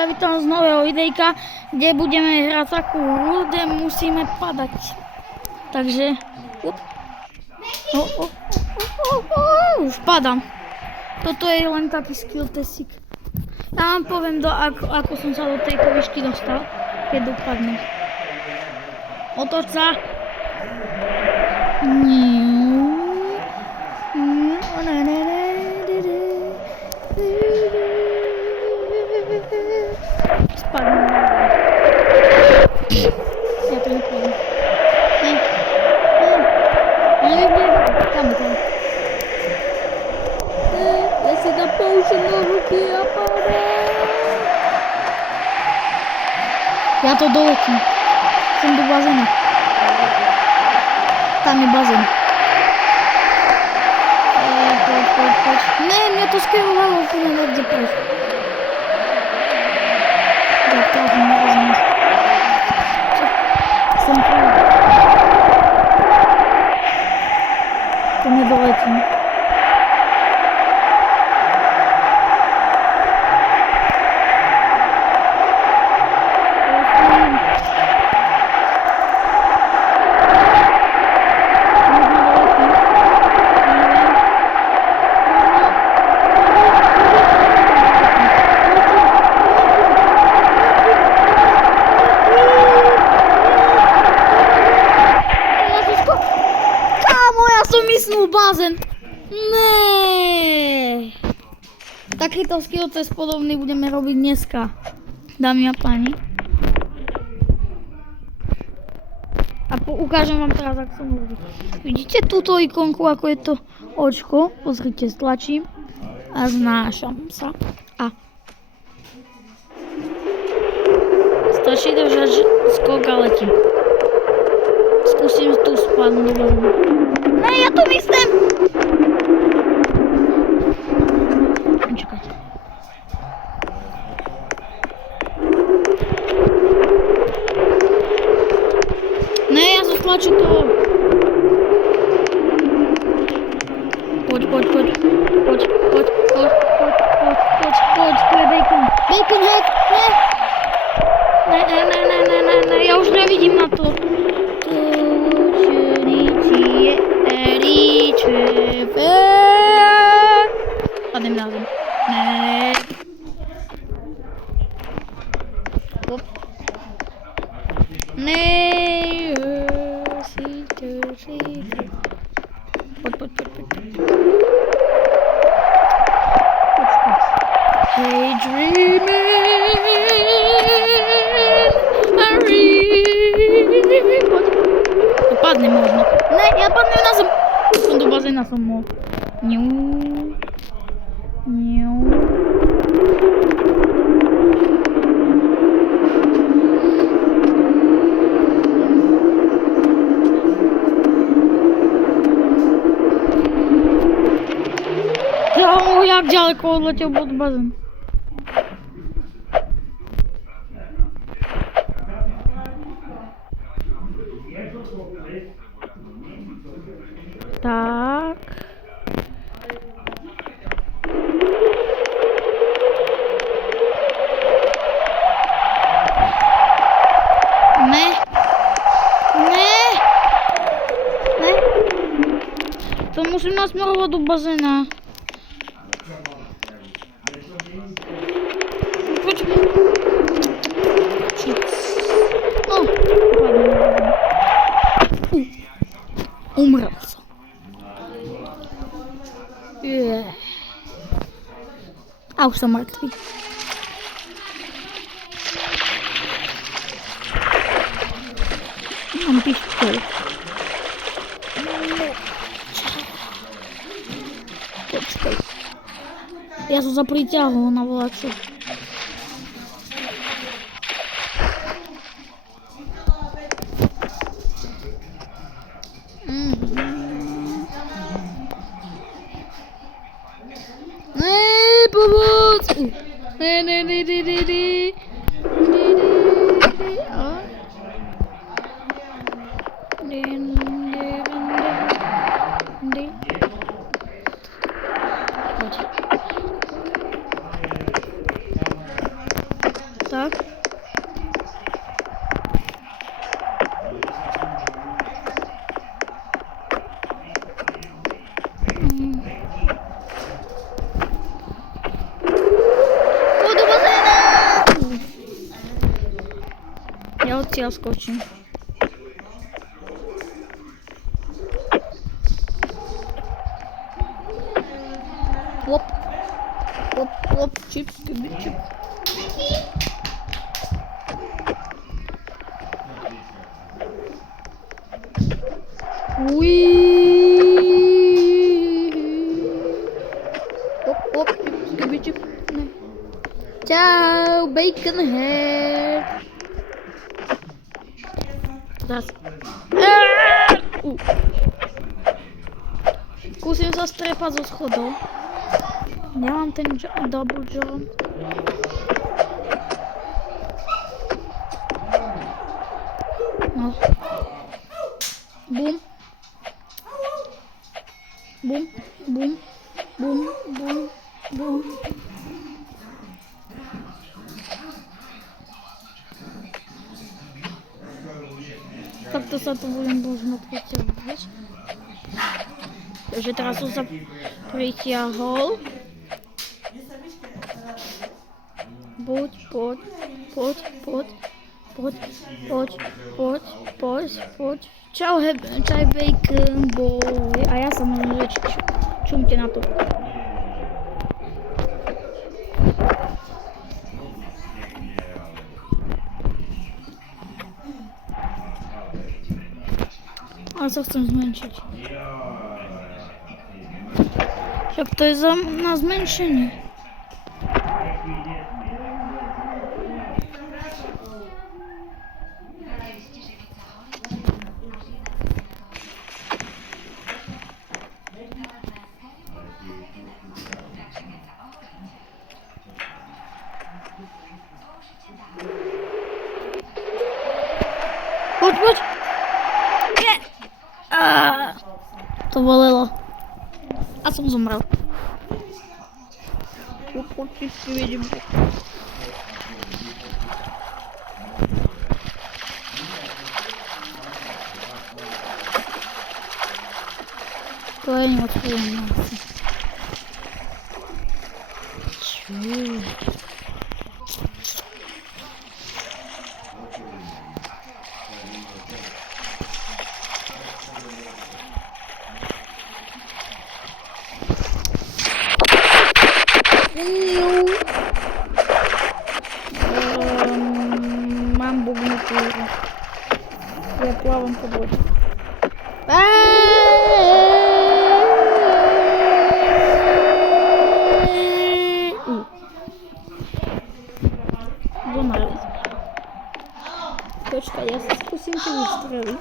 Ja vítam z nového videjka, kde budeme hrať takú hru, kde musíme padať. Takže... Už padám. Toto je len taký skill testik. Ja vám poviem, ako som sa do tejto výšky dostal, keď dopadnem. Otoč sa. Spadnem. Ja to nepôjdem. Tam. Ja si dám použiť na ruky a padám. Ja to doletím. Som do bazéna. Tam je bazén. Poď. Ne, mňa to skierovalo úplne niekde preč. Ja to nevazím. Som pravý. To nedoletím. Bazén. Nee. Takýto skill test podobný budeme robiť dneska, dámy a páni. A ukážem vám teraz, ako som robí. Vidíte túto ikonku, ako je to očko? Pozrite, stlačím a znášam sa. A stačí držať skok a letím. Skúsim tu spadnúť do bazénu. Ne, ja tu myslím! Čakajte. Ne, ja som stlačil to. Poď, to je bacon. Bacon hack, ne! Ne, ja už nevidím na to. Padnem na zem. Ne. Hop. Ne. Poď. Hey dreaming, poď. Padnem možno. Ne, ja padnem na zem. Som do bazéna som mohol. Jak ďaleko odletel pod bazén. Tak. Ne. To musím nasmerovať do bazéna. Poď. No, umrel som. A už som mŕtvý. Mám pištoľ. Počkaj. Ja som sa priťahol na volačo. Pomoc! Ne. Tak. Do bazéna! Ja odtiaľ skočím. Hop. Hop, hop, chips, chips. Hop, hop, chips. Ne. Ciao, bacon head. Teraz. Skúsim sa strepať zo schodov. Nemám ten double jump. No. Bum. Bum, bum, bum, bum, bum. Takto sa to budem možno pritiahnuť. Takže teraz som sa pritiahol. Poď. Čau, čaj, bacon boy. A ja som možno, že čumte na to. Ale sa chcem zmenšiť. Však to je na zmenšenie. Poď. Nie. To bolelo. A som zomrel. Poď, vidím. To je moc príjemné. Mám bugnutú. Ja plávam po vode. Zomreli sme. Počkaj, ja sa skúsim tu vystreliť.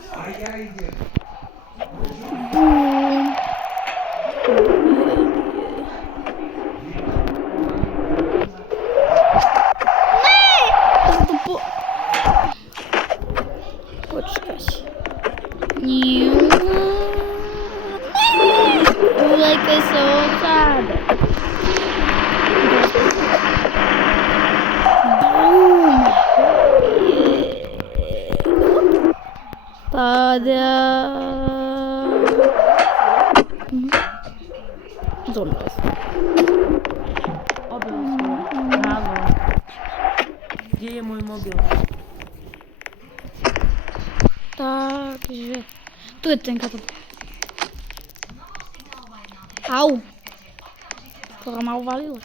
Bum. Počkaj. Ulejkaj sa od záda. Bum. Tada. Zomrel som. Mobil svoj. Halo. Kde je môj mobil? Takže... Tu je ten katapult. Au. Ktorá ma uvalila.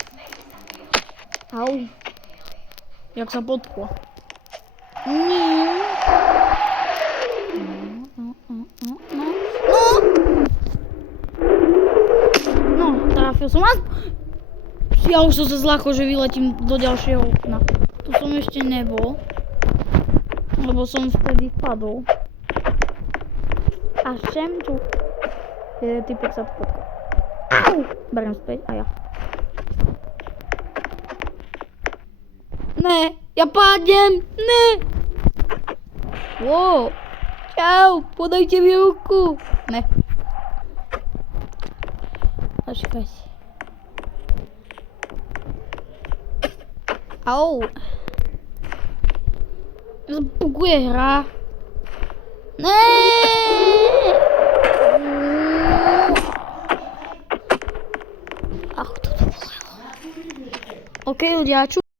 Au. Jak sa potkla. No, trafil som vás. Ja už som sa zľahol, že vyletím do ďalšieho okna. Tu som ešte nebol. Lebo som vtedy vpadol. A sem tu. Jeden typek sa potkal. Au! Beriem späť a ja. Ne, ja pádem, ne! Wow! Čau, podajte mi ruku! Ne. Počkaj. Au! Buguje hra. Nee! Ach, toto bolelo. OK, ľudia, ču.